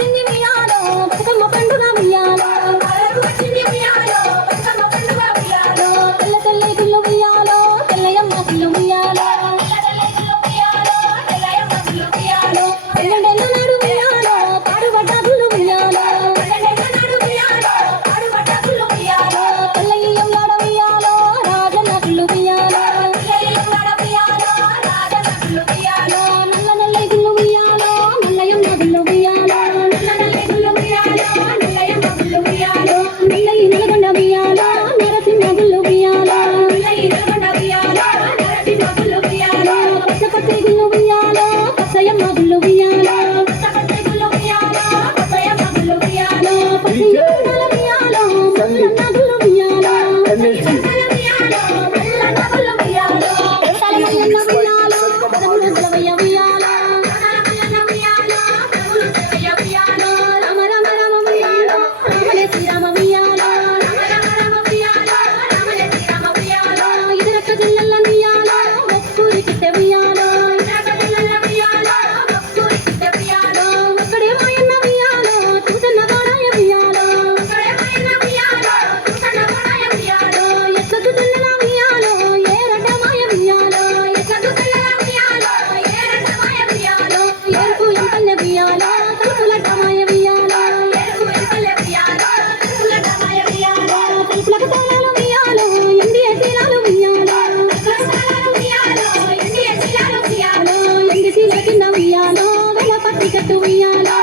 వచ్చింది ఉయ్యాలో బతుకమ్మ పండుగ ఉయ్యాలో వచ్చింది ఉయ్యాలో బతుకమ్మ పండుగ ఉయ్యాలో తెల్ల తెల్ల గుళ్ళు ఉయ్యాలో తెల్లయమ్మ గుళ్ళు ఉయ్యాలో ఎల్లుండెల్ల నాడు ఉయ్యాలో పాడుబడ్డ గుళ్ళు ఉయ్యాలో తెల్లయ్యంలాడ ఉయ్యాలో రాజన్న గుళ్ళు ఉయ్యాలో నల్ల నల్ల గుళ్ళు ఉయ్యాలో నల్లయమ్మ గుళ్ళు ఉయ్యాలో నల్లయి నల్గొండ ఉయ్యాలో నరసింహ గుళ్ళు ఉయ్యాలో పచ్చ పచ్చ గుళ్ళు ఉయ్యాలో పచ్చయమ్మ గుళ్ళు ఉయ్యాలో పచ్చయమ్మ గుళ్ళు ఉయ్యాలో మల్లన్న గుళ్ళు ఉయ్యాలో మల్లన్న ఉయ్యాలో పదములు సెలవయ్య ఉయ్యాలో రామ రామ రామ ఉయ్యాలో రామలే శ్రీరామ ఉయ్యాలో ఇదిరక్క జిల్లల్ల ఉయ్యాలో ఒక్కూరి కిట్టె ఉయ్యాలో ఒక్కడే మాయన్న ఉయ్యాలో చూసన్న గోడాయ ఉయ్యాలో ఎట్లకు తెల్లన ఉయ్యాలో ఏరడ్డ మాయ ఉయ్యాలో ఏరుకు ఎంపల్లె ఉయ్యాలో కలుపులడ్డ మాయ ఉయ్యాలో కలుపులకు తాళాలు ఉయ్యాలో ఎండి తీరాలు ఉయ్యాలో ఎండి తీర కింద ఉయ్యాలో వెల పట్టి కట్టు ఉయ్యాలో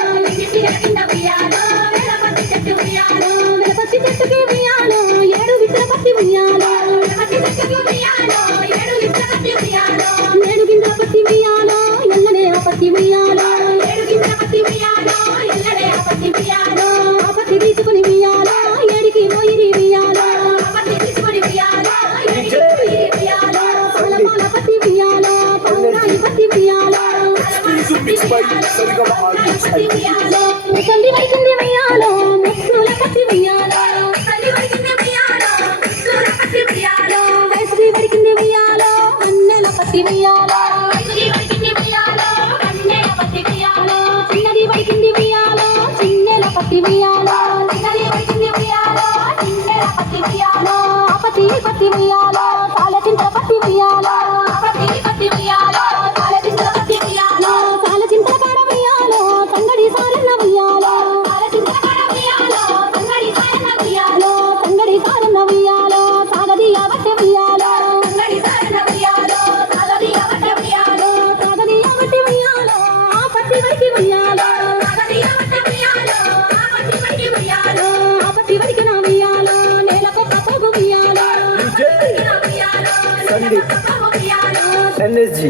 వెలపట్టి చెట్టుకి ఉయ్యాలో ఏడు విత్తన పట్టి ఉయ్యాలో ఏడు గింజల పట్టి ఉయ్యాలో ఎల్లనే ఆ పట్టి ఉయ్యాలో ఆ పట్టి తీసుకుని ఉయ్యాలో ఏడికి పోయిరి ఉయ్యాలో పాల పట్టి ఉయ్యాలో పావురాయి పట్టి ఉయ్యాలో ముసలి వైకుంది ఉయ్యాలో ముక్కుల పట్టి ఉయ్యాలో వయసుది వడికింది ఉయ్యాలో అన్నెల పట్టి ఉయ్యాలో చిన్నది వడికింది ఉయ్యాలో చిన్నెల పట్టి ఉయ్యాలో పట్టి పట్టి ఉయ్యాలో తాళచింత పట్టి ఉయ్యాలో తాళచింత కాడ ఉయ్యాలో తంగడి సారన్న ఉయ్యాలో తంగడి సారన్న ఉయ్యాలో సాగదీయ బట్టె ఉయ్యాలో సాగదీయ బట్టె ఉయ్యాలో ఆ పట్టి వడికి ఉయ్యాలో ఆ పట్టి వడికిన ఉయ్యాలో నేలకొక్క పోగు ఉయ్యాలో NSG